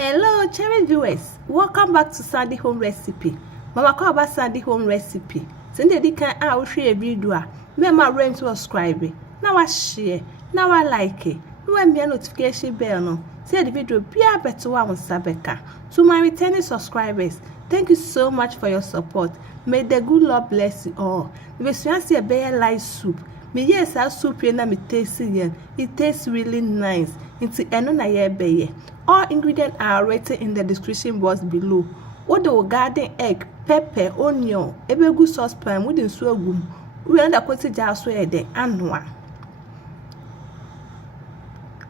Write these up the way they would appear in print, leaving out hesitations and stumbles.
Hello cherry viewers, welcome back to Sandy Home Recipe. Mama call about Sandy Home Recipe. Send the can I will share a video. Remember rain to subscribe. Now I share, now I like it. When me a notification bell no. Say the video be a better one Sabeka. To my returning subscribers, thank you so much for your support. May the good Lord bless you all. If you see a bear like soup, me yes our soup na me taste it. It tastes really nice. It's eno na ye beye. All ingredients are written in the description box below. What the garden egg, pepper, onion, ebegu saucepan with the swagum. We under quoted jar swear de anwa.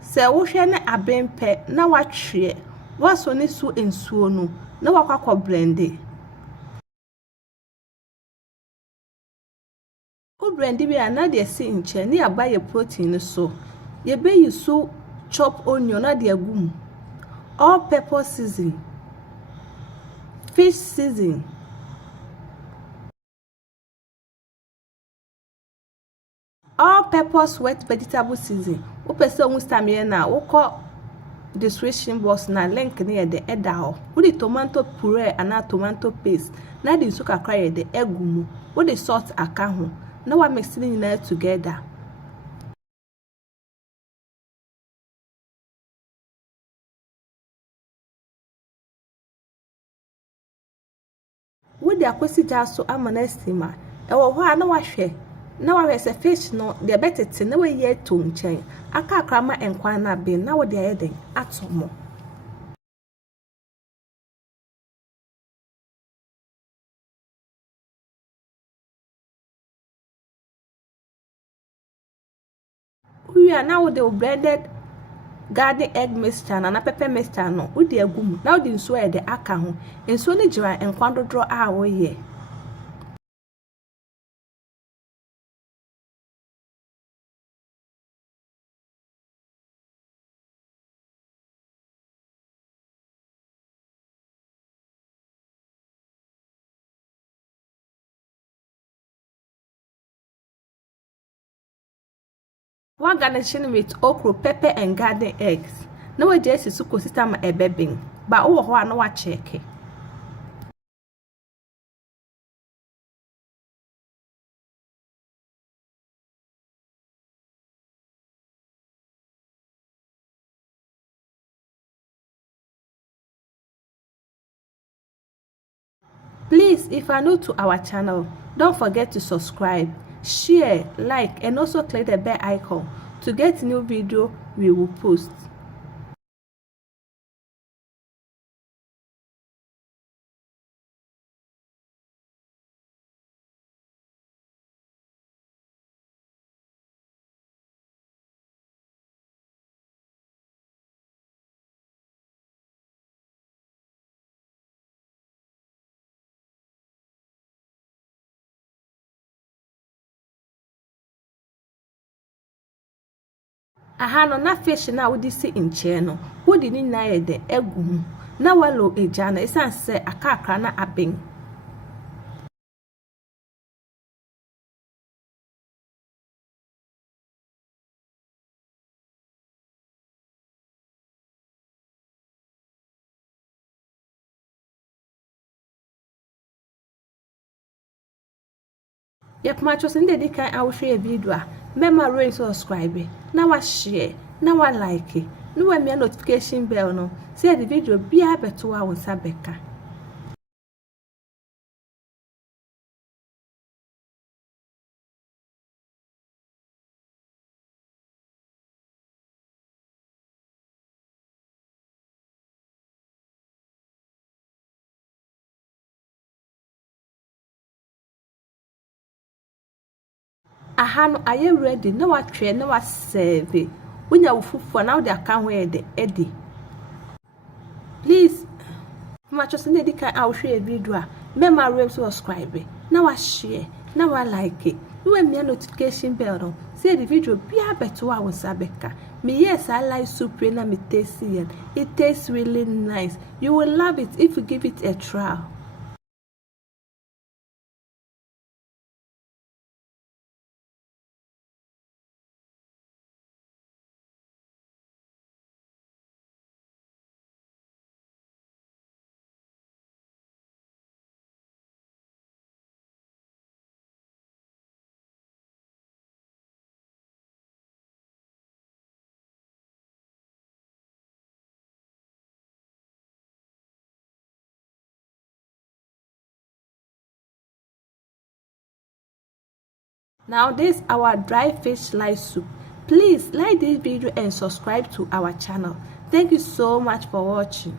Se wo hwe na abempe na watwe. Waso ne su ensuo no. Na wakwakọ blend. O blend bi ana de si nche na ya buy protein so. Ye be you so chop onion na de agum. All pepper season, fish season, all peppers wet vegetable season. O pese o mustamie na o call description box na link near the edao. With the tomato puree and tomato paste. Na the sugar cry the egumu. With the salt akaho. Now I'm mixing it together. With the akwesi jar so amanestima. Ewo ho na wahwe. Na wahwe se fish no de betete na we ye to nchen. Aka krama enkwan na be na wo de ayeden atomo. We are now the blended garden egg mixture na pepper mixture no wo de agum na wo de nsuo e de aka ho nsuo ne gira enkwan dodro a wo ye one garnishing with okra, pepper and garden eggs. No way just suko system e bebing ba wo ho na wa check. Please, if you are new to our channel, don't forget to subscribe, share, like, and also click the bell icon to get new video we will post. Aha no na fish na wodi si nche no wodi ni na ye de egum na walo eja na isan se akakra na aben yep macho sinde di kan awhwe video a mema rain subscribe na wa share na wa like na wa me notification bell no say the video bia beto wa won sabeka. Aha no aye ready na wa twe na wa serve unya wufufu na de aka ho ede edi. Please macho sinde di kan awhwe video a mema rain subscribe na wa share na wa like no we me notification bell no say the video bia beto wa won sabeka. Me yes I like soup na me taste it. It tastes really nice. You will love it if you give it a try. Now this is our dry fish light soup. Please like this video and subscribe to our channel. Thank you so much for watching.